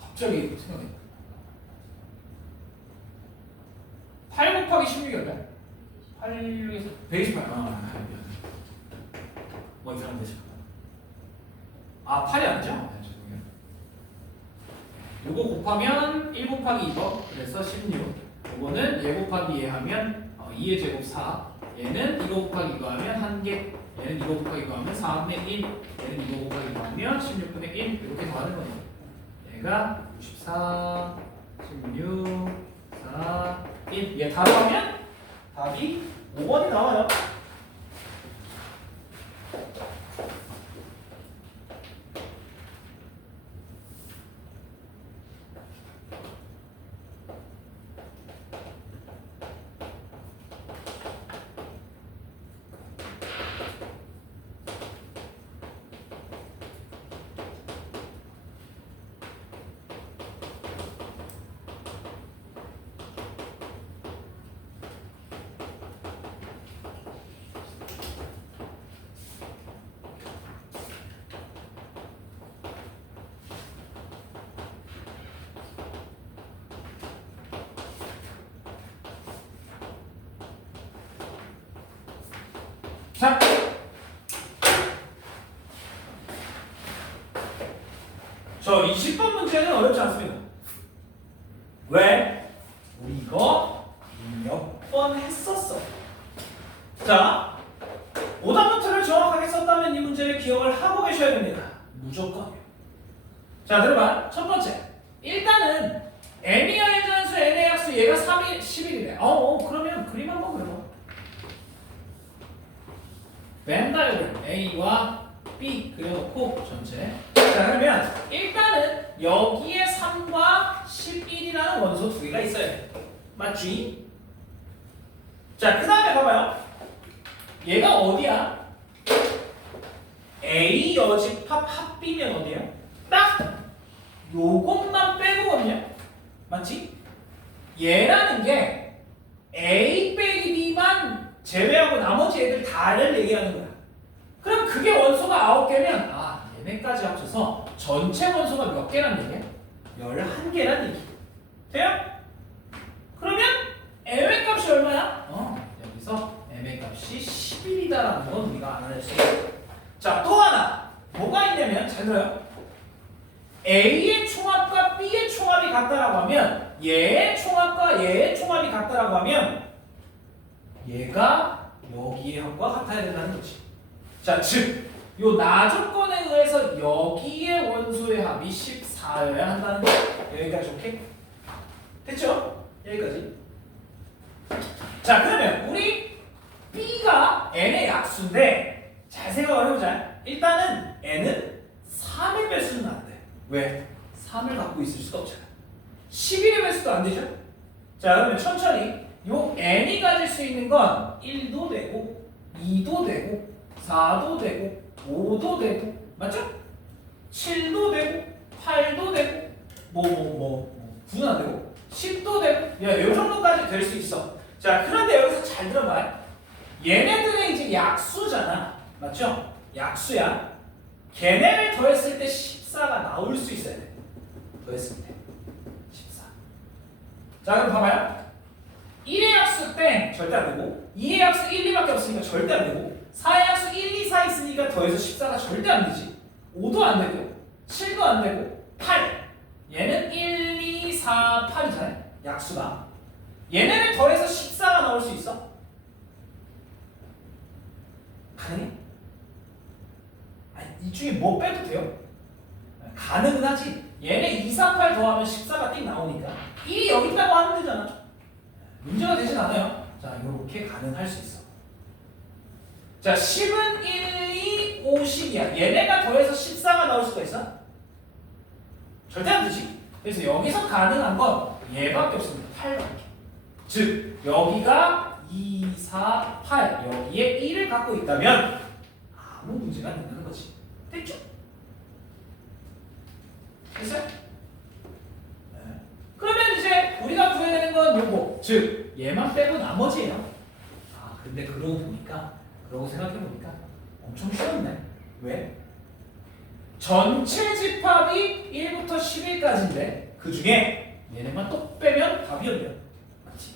갑자기 생각이 8 곱하기 16이 얼마야? 8에서 128. 뭐 이렇게 하면 되죠. 아 8이 아니죠? 네, 죄송해요. 요거 곱하면 1 곱하기 2번 그래서 16. 요거는 얘 곱하기 얘 하면 2의 제곱 4. 얘는 이거 곱하기 이거 하면 1개. 얘는 이거 곱하기 이거 하면 4분의 1. 얘는 이거 곱하기 이거 하면 16분의 1. 이렇게 더하는 거죠. 얘가 64, 16, 4, 1. 얘 다 더하면 답이 5번이 나와요. 자, 저 20번 문제는 어렵지 않습니다. 왜? 우리 이거 몇 번 했었어. 자, 오답노트를 정확하게 썼다면 이 문제를 기억을 하고 계셔야 됩니다. 무조건. 자, 들어봐. 첫 번째. 일단은 m이 여의전수 n의 약수 얘가 3이 11이래. 그러면 그림 한번 그려봐. 벤 다이어그램 A와 B 그려놓고 전체. 자, 그러면 일단은 여기에 3과 11이라는 원소 두 개가 있어야 돼. 맞지? 자, 그 다음에 봐봐요. 얘가 어디야? A 여집합 합비면 어디야? 딱 요것만 빼고거든요. 맞지? 얘라는 게 A 빼기 B만 제외하고 나머지 애들 다를 얘기하는 거야. 그럼 그게 원소가 9개면 얘네까지 합쳐서 전체 원소가 몇 개란 얘기야? 11개란 얘기. 돼요? 그러면 m의 값이 얼마야? 여기서 m의 값이 11이다라는 건 우리가 알아낼 수 있어. 자, 또 하나 뭐가 있냐면 잘 들어요. A의 총합과 B의 총합이 같다라고 하면 얘의 총합과 얘의 총합이 같다라고 하면 얘가 여기의 합과 같아야 된다는 거지. 자, 즉, 요 나조건에 의해서 여기의 원소의 합이 14여야 한다는 거. 여기까지 오케이? 됐죠? 여기까지. 자, 그러면 우리 B가 N의 약수인데 잘 생각을 해보자. 일단은 N은 3의 배수는 안 돼. 왜? 3을 갖고 있을 수가 없잖아. 11의 배수도 안 되죠? 자, 그러면 천천히 요 n이 가질 수 있는 건 1도 되고 2도 되고 4도 되고 5도 되고 맞죠? 7도 되고 8도 되고 9는 안 되고 10도 되고 요 정도까지 될 수 있어. 자, 그런데 여기서 잘 들어봐요. 얘네들의 이제 약수잖아. 맞죠? 약수야. 걔네를 더했을 때 14가 나올 수 있어야 돼. 더했을 때 14. 자, 그럼 봐봐요. 1의 약수 땡 절대 안 되고 2의 약수 1, 2밖에 없으니까 절대 안 되고 4의 약수 1, 2, 4 있으니까 더해서 14가 절대 안 되지. 5도 안 되고 7도 안 되고 8 얘는 1, 2, 4, 8이잖아요. 약수가 얘네를 더해서 14가 나올 수 있어? 가능해? 아니, 이 중에 뭐 빼도 돼요. 가능은 하지. 얘네 2, 4, 8 더하면 14가 띵 나오니까 1이 여기 있다고 하면 되잖아. 문제가 되진 않아요. 자, 이렇게 가능할 수 있어. 자, 10은 1, 2, 5, 10이야. 얘네가 더해서 14가 나올 수가 있어? 절대 안 되지. 그래서 여기서 가능한 건 얘밖에 없습니다. 8밖에. 즉, 여기가 2, 4, 8 여기에 1을 갖고 있다면 아무 문제가 안 된다는 거지. 됐죠? 됐어요? 그러면 이제 우리가 구해야 되는 건 요거. 즉, 얘만 빼고 나머지예요. 근데 그러고 생각해보니까 엄청 쉬웠네. 왜? 전체 집합이 1부터 11까지인데 그 중에 얘네만 또 빼면 답이었네요. 맞지?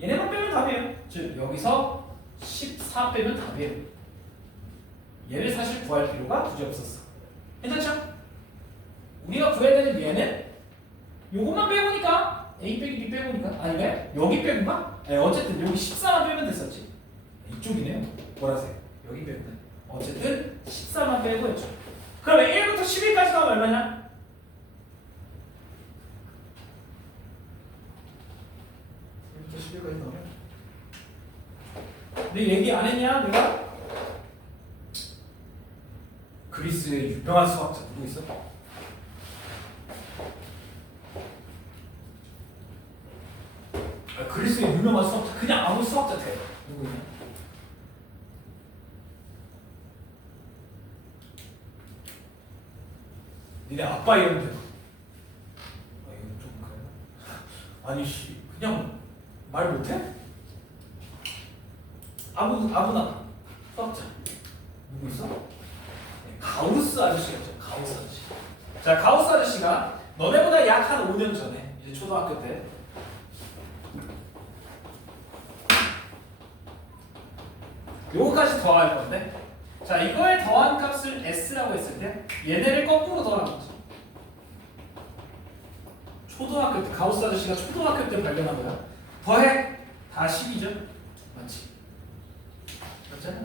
얘네만 빼면 답이에요. 즉, 여기서 14 빼면 답이에요. 얘를 사실 구할 필요가 굳이 없었어. 괜찮죠? 우리가 구해야 되는 얘는 요것만 빼보니까 A 빼기 B 빼보니까 아니면 여기 빼고가? 네, 어쨌든 여기 14만 빼면 됐었지. 이쪽이네요. 보라색. 여기 빼면 어쨌든 14만 빼고 했죠. 그러면 1부터 11까지 가면 얼마냐? 1부터 11까지 나오면 근데 얘기 안 했냐? 내가? 그리스의 유명한 수학자 누구 있어? 그리스의 유명한 수학자 그냥 아무 수학자 돼. 누구냐? 니네 아빠 이름 돼. 아 이건 좀 그래. 아니 씨 그냥 말 못해? 아무나 수학자 누구 있어? 네, 가우스 아저씨였죠. 가우스 아저씨. 자 가우스 아저씨가 너네보다 약 한 5년 전에 이제 초등학교 때 요거까지 더할 건데 자 이거에 더한 값을 S라고 했을 때 얘네를 거꾸로 더하는 거죠. 초등학교 때 가우스 아저씨가 초등학교 때 발견한 거야. 더해 다 10이죠. 맞지? 맞잖아.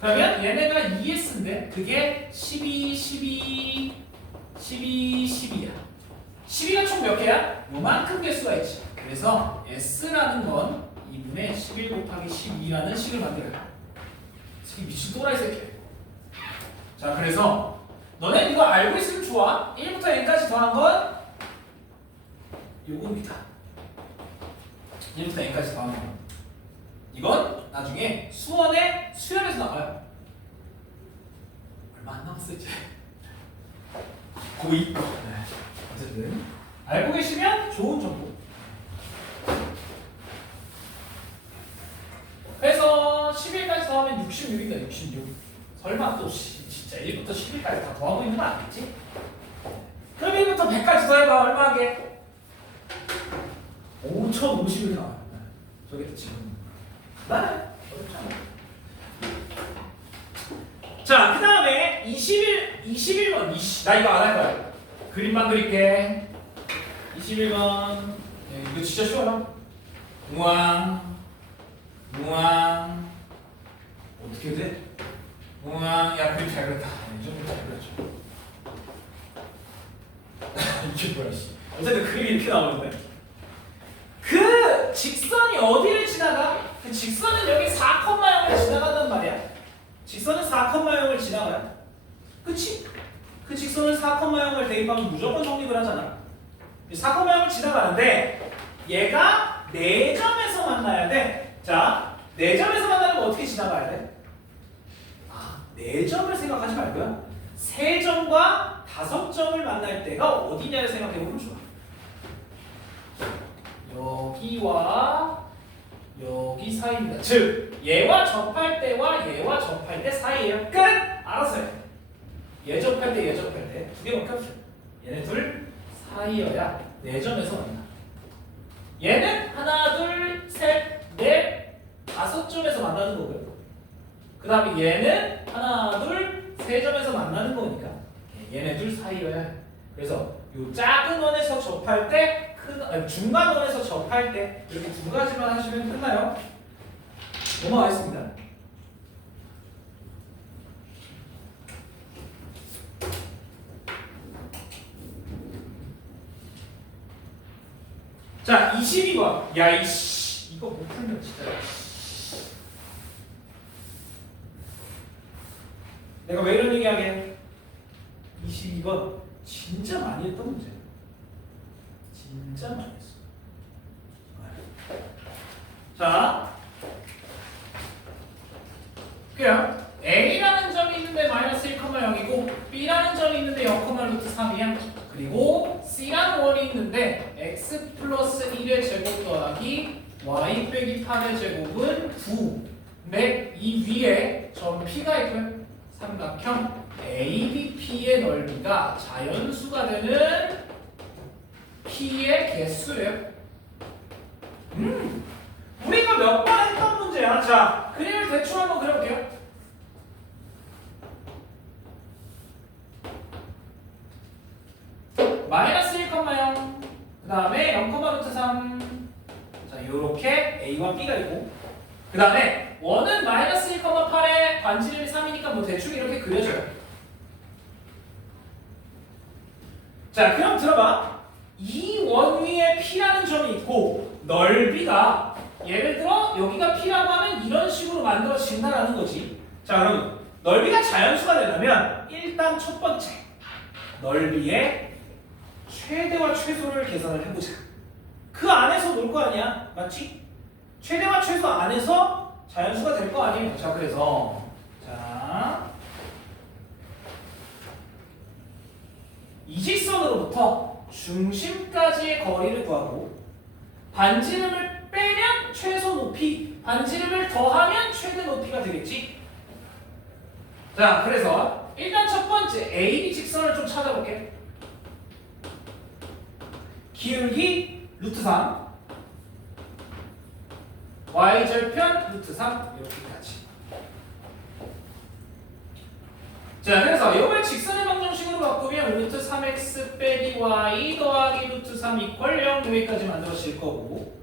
그러면 얘네가 2S인데 그게 12, 12, 12, 12야. 12가 총 몇 개야? 요만큼 개수가 있지. 그래서 S라는 건 2분의 11 곱하기 12라는 식을 만들어요. 이 미친 또라이 새끼. 자 그래서 너네 이거 알고 있으면 좋아. 1부터 n까지 더한 건 요겁니다. 1부터 n까지 더한 건 이건 나중에 수원의 수열에서 나와요. 얼마 안 남았어 이제. 고2. 네. 어쨌든 알고 계시면 좋은 정보. 그래서 11까지 더하면 66이다. 66. 설마 또 진짜 1부터 11까지 다 더하고 있는 건 아니겠지? 그럼 1부터 100까지 더해봐. 얼마 하게? 5050이 나와요. 저게 또 지금 어렵잖아. 자, 그 다음에 21번. 나 이거 안 할 거야. 그림만 그릴게. 21번. 네, 이거 진짜 쉬워요. 무왕 어떻게 돼? 무왕 야 그림 잘 그렸다. 이 정도 잘 그렸죠. 이게 뭐야 씨. 어쨌든 그림이 이렇게 나오는데 그 직선이 어디를 지나가? 그 직선은 여기 4,0을 지나간단 말이야. 직선은 4,0을 지나가요. 그치? 그 직선을 4,0을 대입하면 무조건 성립을 하잖아. 4,0을 지나가는데 얘가 4점에서 만나야 돼. 자, 4점에서 만나면 어떻게 지나가야 돼? 4점을 생각하지 말고요. 3점과 5점을 만날 때가 어디냐를 생각해보면 좋아. 여기와 여기 사이입니다. 즉, 얘와 접할 때와 얘와 접할 때 사이예요. 끝! 알아서 해. 얘 접할 때, 얘 접할 때. 두 개밖에 없어요. 얘네 둘 사이여야 4점에서 만나. 얘는 하나, 둘, 셋, 넷, 5점에서 만나는 거고요. 그 다음에 얘는 하나, 둘, 3점에서 만나는 거니까 얘네 둘 사이여야 해. 그래서 요 작은 원에서 접할 때 중간 원에서 접할 때 이렇게 두 가지만 하시면 끝나요. 넘어가겠습니다. 자, 22번. 야, 이씨. 이거 못 풀면 진짜. 내가 왜 이런 얘기 하게? 22번. 진짜 많이 했던 문제. 진짜 많이 했어. 자. 그냥 A라는 점이 있는데 마이너스 1,0이고 B라는 점이 있는데 0,3이야. 그리고 C라는 원이 있는데 x 플러스 1의 제곱 더하기 y 빼기 8의 제곱은 9. 네, 이 위에 점 P가 있고요. 삼각형 ABP의 넓이가 자연수가 되는 P의 개수예요. 우리가 몇 번 했던 문제야. 자, 그림을 대충 한번 그려볼게요. 마이너스 1,0. 그 다음에 0,루트3. 자, 요렇게 A와 B가 있고. 그 다음에 원은 마이너스 1,8에 반지름이 3이니까 뭐 대충 이렇게 그려져요. 자, 그럼 들어봐. 이 원 위에 P라는 점이 있고 넓이가 예를 들어 여기가 P라고 하면 이런 식으로 만들어진다라는 거지. 자, 그럼 넓이가 자연수가 되려면 일단 첫 번째 넓이의 최대와 최소를 계산을 해보자. 그 안에서 놀 거 아니야, 맞지? 최대와 최소 안에서 자연수가 될 거 아니에요. 자, 그래서 자, 이 직선으로부터 중심까지의 거리를 구하고 반지름을 빼면 최소 높이, 반지름을 더하면 최대 높이가 되겠지? 자, 그래서 일단 첫 번째 AB 직선을 좀 찾아볼게. 기울기 루트 3, y절편 루트 3 여기까지. 자, 그래서 이걸 직선의 방정식으로 바꾸면 루트 3x 빼기 y 더하기 루트 3 이퀄 0 여기까지 만들어질 거고,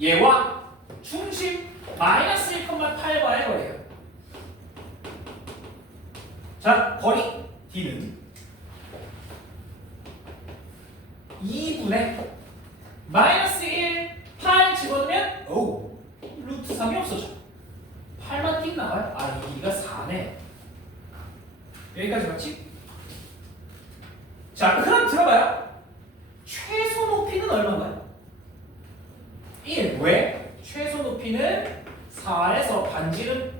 얘와 중심 마이너스 1,8과의 거리예요. 자, 거리 D는 2분의 마이너스 1, 8 집어넣으면 오, 루트 3이 없어져. 8만 띵 나와요. 아, 이 길이가 4네. 여기까지 맞지? 자, 그럼 들어봐요. 최소 높이는 얼마인가요? 1. 왜? 최소 높이는 4에서 반지름,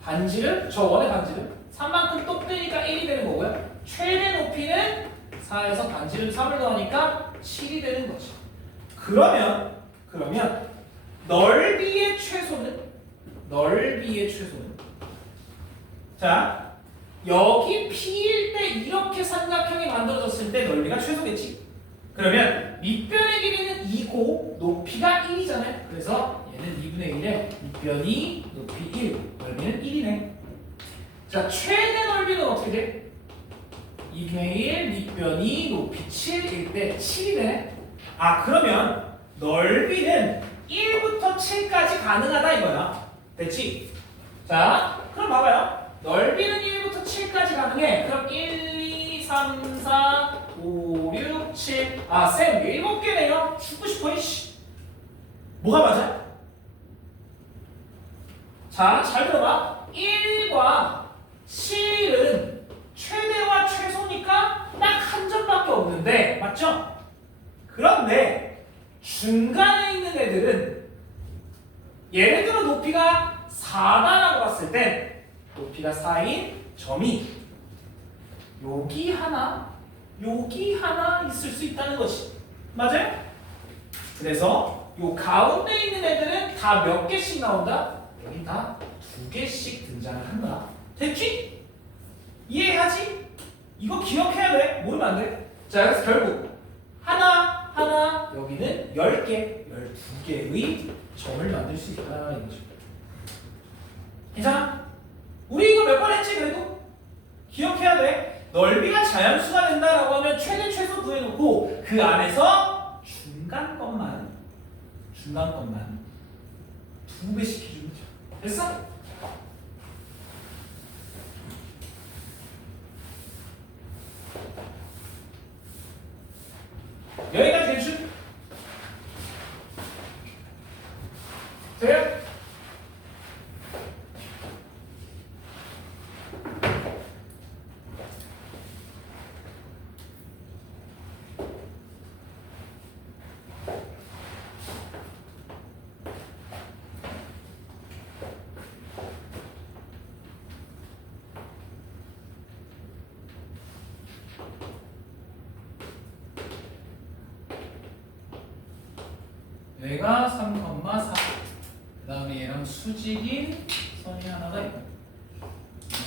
반지름, 저 원의 반지름 3만큼 똑 되니까 1이 되는 거고요. 최대 높이는 4에서 반지름 3을 더하니까 7이 되는 거죠. 그러면 넓이의 최소는 자, 여기 P일 때 이렇게 삼각형이 만들어졌을 때 넓이가 최소겠지. 그러면 밑변의 길이는 2고 높이가 1이잖아요. 그래서 얘는 2분의 1에 밑변이 높이 1, 넓이는 1이네. 자, 최대 넓이는 어떻게 돼? 2분의 1, 밑변이 높이 7일 때 7이 되네. 아, 그러면 넓이는 1부터 7까지 가능하다 이거야. 됐지? 자, 그럼 봐봐요. 넓이는 1부터 7까지 가능해. 그럼 1, 2, 3, 4, 5, 6, 7. 아, 쌤, 7개네요. 죽고 싶어, 이씨. 뭐가 맞아? 자, 잘 들어봐. 1과 7은 최대와 최소니까 딱 한 점밖에 없는데, 맞죠? 그런데 중간에 있는 애들은 예를 들어 높이가 4다라고 봤을 때 높이가 4인 점이 여기 하나 있을 수 있다는 거지. 맞아요? 그래서 요 가운데 있는 애들은 다 몇 개씩 나온다? 여기 다 2개씩 등장을 한다. 됐지? 이해하지? 이거 기억해야 돼. 모르면 안 돼. 자, 그래서 결국 하나 여기는 10개, 12개의 점을 만들 수 있다 이거죠. 괜찮아? 우리 이거 몇 번 했지 그래도? 기억해야 돼. 넓이가 자연수가 된다라고 하면 최대 최소 구해놓고 그 안에서 중간 것만 2배씩 해주면 돼. 됐어? 여기까지 대충 돼요? 얘가 3,4. 그 다음에 얘랑 수직인 선이 하나가 있고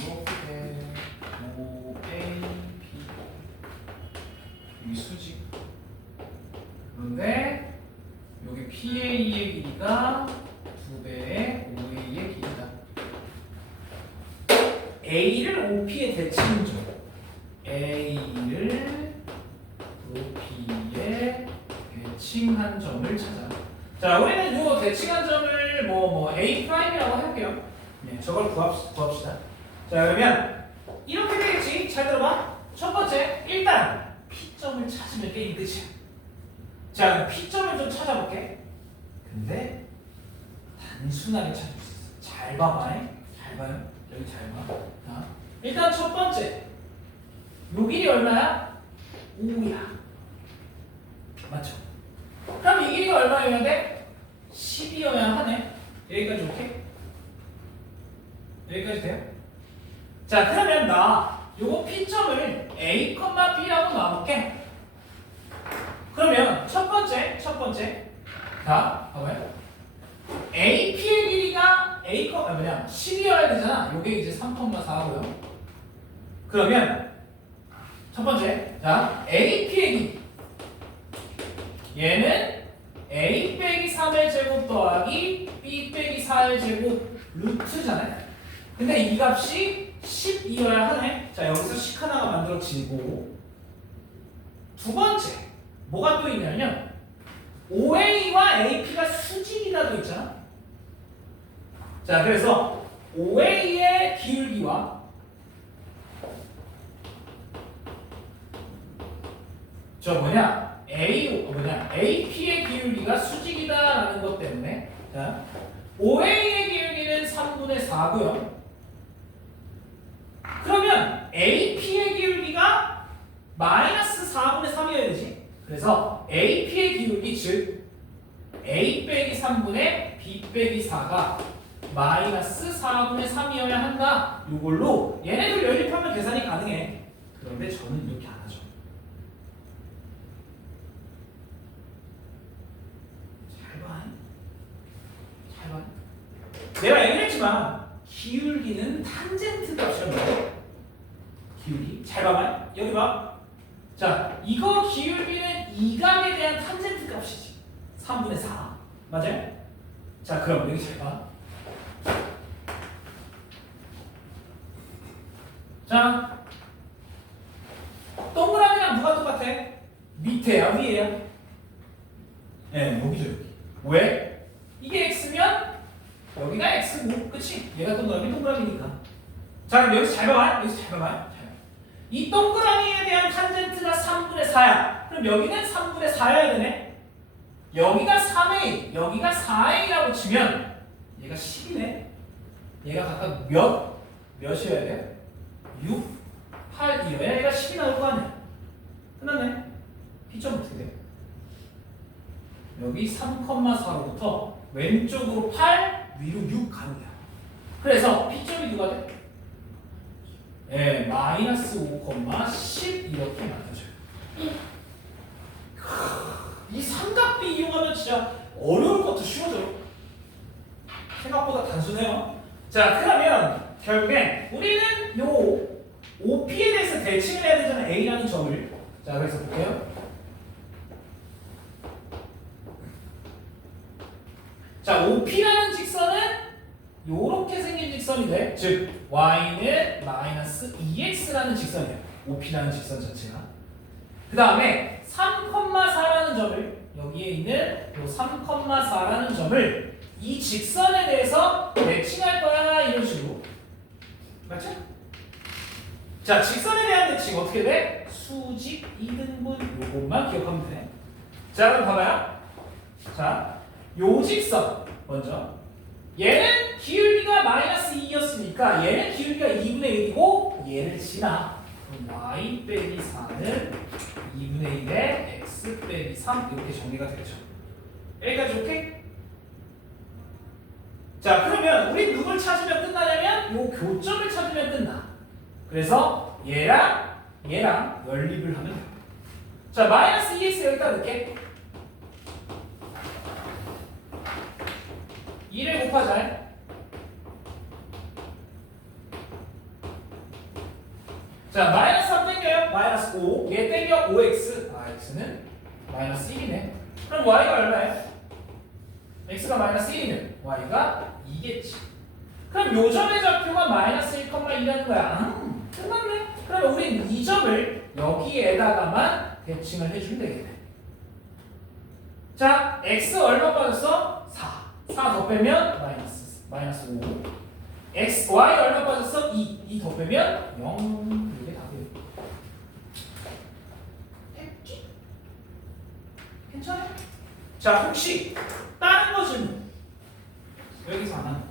이렇게 OA, B 여기 수직. 그런데 여기 PA의 길이가 2배의 OA의 길이다. A를 OP에 대칭 줘. A를 대칭한 점을 찾아. 자, 우리는 요 대칭한 점을 A'이라고 해볼게요. 네, 저걸 구합시다. 자, 그러면 이렇게 되겠지. 잘 들어봐. 첫 번째, 일단 P점을 찾으면 게임 끝이야. 자, P점을 좀 찾아볼게. 근데 단순하게 찾을 수 있어. 잘 봐봐. 잘 봐요. 여기 잘 봐. 자, 일단 첫 번째, 요 길이 얼마야? 5야. 맞죠? 그럼 이 길이가 얼마여야 돼? 10이어야 하네. 여기까지 오케이? 여기까지 돼요? 자, 그러면 나 요거 P점을 A, B라고 놔볼게. 그러면 첫 번째. 자, 봐봐요. AP의 길이가 10이어야 되잖아. 요게 이제 3,4고요. 그러면 첫 번째, 자, AP의 길이. 얘는 A 빼기 3의 제곱 더하기 B 빼기 4의 제곱 루트잖아요. 근데 이 값이 10이어야 하네. 자, 여기서 식 하나가 만들어지고, 두 번째, 뭐가 또 있냐면 OA와 AP가 수직이다 또 있잖아. 자, 그래서 OA의 기울기와 AP의 기울기가 수직이다라는 것 때문에, 자, OA의 기울기는 3분의 4고요. 그러면 AP의 기울기가 마이너스 4분의 3이어야 되지. 그래서 AP의 기울기, 즉 A 빼기 3분의 B 빼기 4가 마이너스 4분의 3이어야 한다. 이걸로 얘네들 연립하면 계산이 가능해. 그런데 저는 이렇게 안 하죠. 잘 봐. 내가 얘기를 했지만 기울기는 탄젠트 값이란 기울기. 잘 봐봐. 여기 봐. 자, 이거 기울기는 이각에 대한 탄젠트 값이지. 3분의 4. 맞아요? 자, 그럼 여기 잘 봐. 자, 동그라미랑 누가 똑같아? 밑에야, 위에야? 네, 여기죠, 여기. 왜? 이게 x면 여기가 x고, 그치? 얘가 동그라미니까. 자, 그럼 여기서 잘 봐봐. 이 동그라미에 대한 탄젠트가 3분의 4야. 그럼 여기는 3분의 4여야 되네. 여기가 3a, 여기가 4a라고 치면 얘가 10이네. 얘가 각각 몇이어야 돼? 6, 8이어야 얘가 10이 나올 거 아니야. 끝났네. P점 어떻게 돼? 여기 3,4로부터 왼쪽으로 8, 위로 6 가는 거야. 그래서 P점이 누가 돼? 네, 마이너스 5,10 이렇게 만들어져요. 이 삼각비 이용하면 진짜 어려울 것도 쉬워져요. 생각보다 단순해요. 자, 그러면 결국엔 우리는 요 OP에 대해서 대칭을 해야 되잖아요. A라는 점을. 자, 그래서 볼게요. 자, OP라는 직선은 요렇게 생긴 직선이 돼. 즉 y는 마이너스 2x라는 직선이에요. OP라는 직선 자체가. 그 다음에 3,4라는 점을, 여기에 있는 요 3,4라는 점을 이 직선에 대해서 대칭할 거야. 이런 식으로. 맞죠? 자, 직선에 대한 대칭 어떻게 돼? 수직 2등분. 요것만 기억하면 돼. 자, 그럼 봐봐요. 자, 요 직선 먼저. 얘는 기울기가 마이너스 2였으니까 얘는 기울기가 2분의 1이고 얘를 지나. 그럼 y 빼기 4는 2분의 1에 x 빼기 3 이렇게 정리가 되죠. 여기까지 오케이? 자, 그러면 우리 누굴 찾으면 끝나냐면 요 교점을 찾으면 끝나. 그래서 얘랑 연립을 하면 돼. 자, 마이너스 2x 여기다 넣을게. 2를 곱하자. 자, 마이너스 3 땡겨요. 마이너스 5. 얘 땡겨 5x. 아, x는 마이너스 1이네. 그럼 y가 얼마예요? x가 마이너스 1이면 y가 2겠지. 그럼 요 점의 좌표가 마이너스 1,2라는 거야. 끝났네. 그러면 우린 이 점을 여기에다가만 대칭을 해주면 되겠네. 자, x 얼마 빠졌어? 4. 4 더 빼면 마이너스 5. x, y 얼마 빠졌어? 2. 2 더 빼면 0. 이게 답이에요. 됐지? 괜찮아요? 자, 혹시 다른 거 질문 여기서 안 하는 거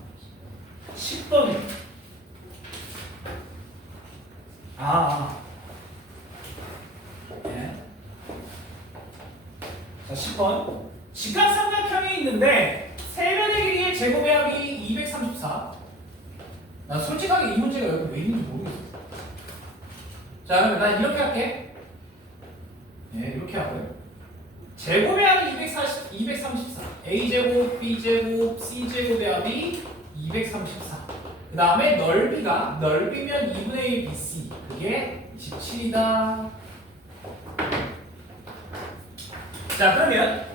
10번이에요. 네. 자, 10번. 직각삼각형이 있는데 세변의 길이의 제곱의 합이 234. 난 솔직하게 이 문제가 여기 왜 있는지 모르겠어. 자, 그러면 난 이렇게 할게. 네, 이렇게 하고요. 제곱의 합이 234. A제곱, B제곱, C제곱의 합이 234. 그 다음에 넓이면 2분의 1 BC. 그게 27이다. 자, 그러면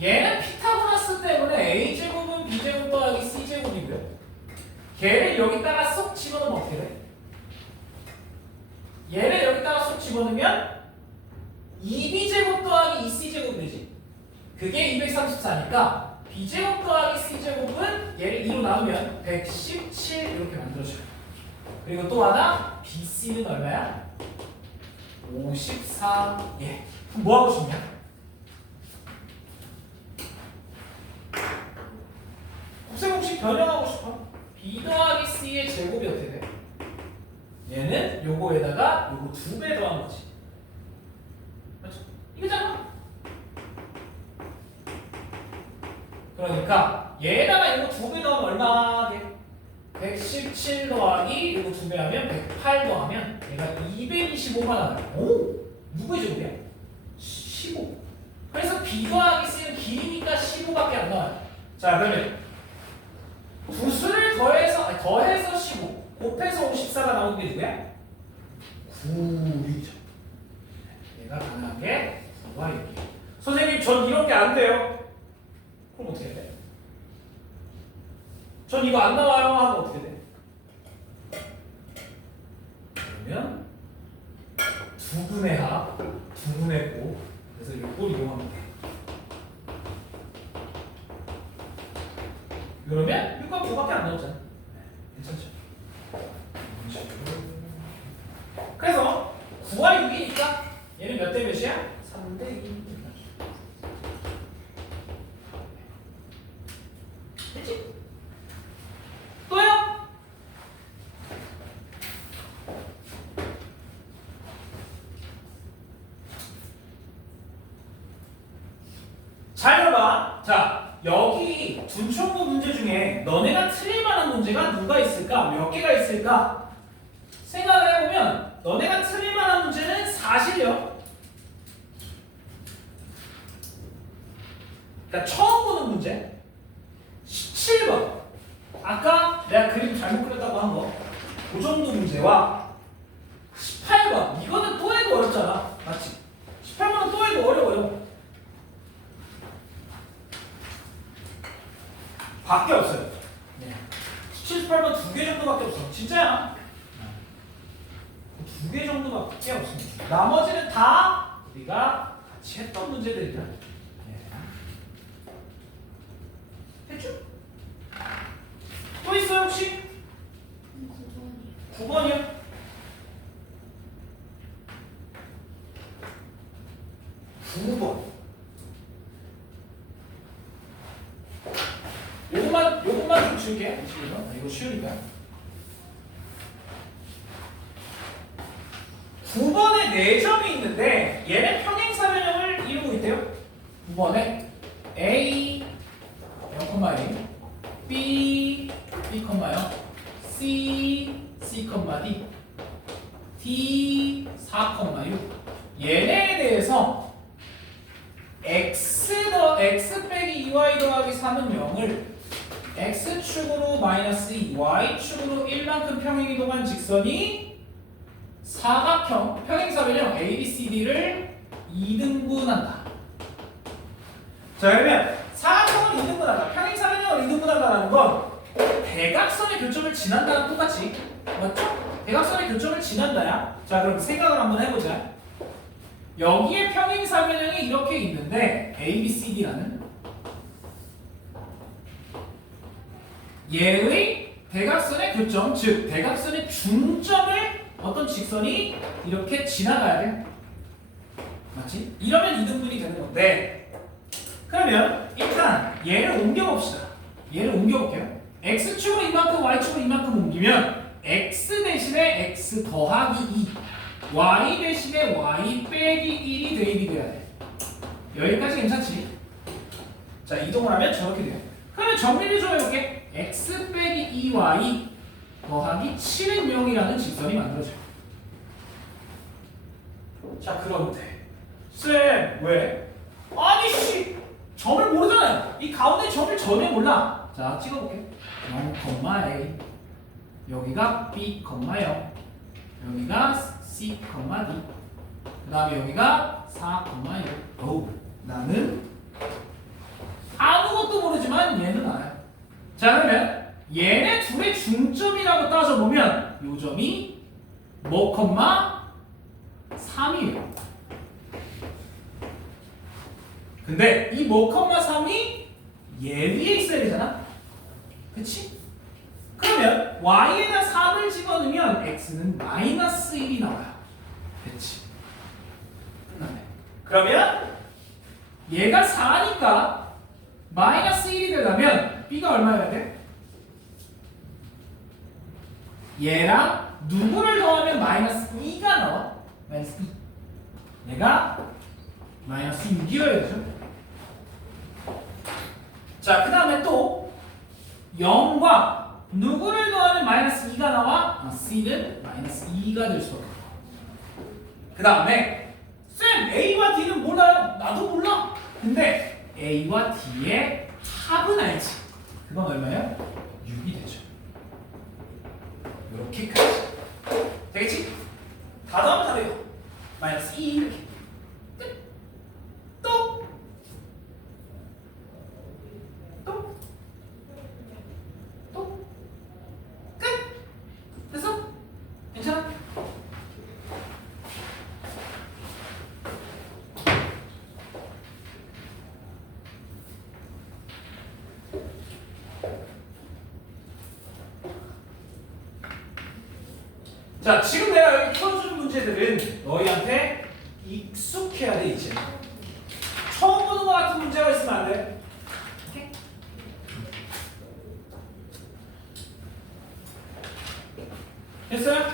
얘는 피타고라스 때문에 A제곱은 B제곱 더하기 C제곱이고요. 걔를 여기다가 쏙 집어넣으면 어떻게 돼? 얘를 여기다가 쏙 집어넣으면 2B제곱 더하기 2C제곱 되지. 그게 234니까 B제곱 더하기 C제곱은 얘를 2로 나누면 117 이렇게 만들어줘요. 그리고 또 하나 BC는 얼마야? 54. 예. 그럼 뭐 하고 싶냐? 곱셈공식 변형하고 싶어. B 더하기 C의 제곱이 어떻게 돼? 얘는 요거에다가 요거 2배 더한 거지. 맞죠? 이거잖아. 그러니까 얘에다가 요거 2배 더하면 얼마 돼? 117 더하기 요거 2배 하면 108 더하면 얘가 225가 나와요. 오! 누구의 제곱이야? 15. 그래서 B 더하기 C는 길이니까 15밖에 안 나와요. 자, 그러면 두 수를 더해서 15 곱해서 54가 나오는 게 누구야? 9이죠. 얘가 가능한 게 9와 6이에요. 선생님, 전 이런 게 안 돼요. 그럼 어떻게 해야 돼? 전 이거 안 나와요 하면 어떻게 돼? 그러면 2분의 합, 2분의 곱. 그래서 이걸 이용하면 돼. 그러면 6과 9밖에 안 나오잖아. 괜찮죠? 그래서 9와 6이니까 얘는 몇 대 몇이야? 3대 2. 됐지? 또요? 잘 들어봐. 자, 여기 준총부 문제 중에 너네가 틀릴 만한 문제가 누가 있을까? 몇 개가 있을까? 생각을 해보면 너네가 틀릴 만한 문제는 사실요. 그러니까 처음 보는 문제 17번. 아까 내가 그림 잘못 그렸다고 한 거 그 정도 문제와 18번. 이거는 또 해도 어렵잖아. 맞지? 18번은 또 해도 어려워요. 밖에 없어요. 네. 17, 18번 2개 정도밖에 없어. 진짜야. 2개 정도밖에 없습니다. 나머지는 다 우리가 같이 했던 문제들이야. 네. 됐죠? 또 있어요 혹시? 9번이요? 9번. 요것만 좀 줄게. 이거 쉬우니까. 9번에 4점이 있는데 얘는 평행사변형을 이루고 있대요. 9번에 A 0,A B B, 0 C C, D D 4,6 얘네에 대해서 x 빼기 2y 더하기 3은 0을 x축으로 마이너스 2, y축으로 1만큼 평행이동한 직선이 사각형, 평행사변형 ABCD를 2등분한다. 자, 그러면 사각형을 2등분한다, 평행사변형을 2등분한다는 건 대각선의 교점을 지난다랑 똑같이, 맞죠? 대각선의 교점을 지난다야. 자, 그럼 생각을 한번 해보자. 여기에 평행사 변형이 이렇게 있는데 A, B, C, D라는 얘의 대각선의 교점, 즉 대각선의 중점을 어떤 직선이 이렇게 지나가야 돼. 맞지? 이러면 이등분이 되는 건데, 그러면 일단 얘를 옮겨봅시다. 얘를 옮겨볼게요. x축으로 이만큼, y축으로 이만큼 옮기면 x 대신에 x 더하기 2, y 대신에 y 빼기 1이 대입이 돼야 돼. 여기까지 괜찮지? 자, 이동을 하면 저렇게 돼요. 그러면 정리를 좀 해볼게. x 빼기 2y 더하기 7은 0이라는 직선이 만들어져요. 자, 그런데 쌤, 왜? 아니 씨, 점을 모르잖아요. 이 가운데 점을 전혀 몰라. 자, 찍어볼게. 0,a, 여기가 b, 0, 여기가 c, d, 그 다음에 여기가 4,6. 어우, 나는 아무것도 모르지만 얘는 알아요. 자, 그러면 얘네 둘의 중점이라고 따져보면 요 점이 뭐, 3이에요. 근데 이 뭐, 3이 얘 위에 있어야 되잖아. 그치? 그러면 y에다 3을 집어넣으면 x는 마이너스 1이 나와요. 그치? 끝났네. 그러면 얘가 4니까 마이너스 1이 되려면 b가 얼마여야 돼? 얘랑 누구를 더하면 마이너스 2가 나와? 마이너스 2. 얘가 마이너스 6이어야 되죠? 자, 그 다음에 또 0과 누구를 더하면 마이너스 2가 나와? c는 마이너스 2가 될 수가 없고. 그 다음에 쌤, a와 d는 몰라요. 나도 몰라. 근데 a와 d의 합은 알지. 그건 얼마예요? 6이 되죠. 이렇게까지. 되겠지? 다 더하면 다 돼요. 마이너스 2 이렇게. 끝. 또. 또. 또. 끝. 됐어? 괜찮아? 자, 지금 내가 여기 풀어주는 문제들은 너희한테 익숙해야 돼, 이제. 처음 보는 것 같은 문제가 있으면 안 돼. 오케이? 됐어요?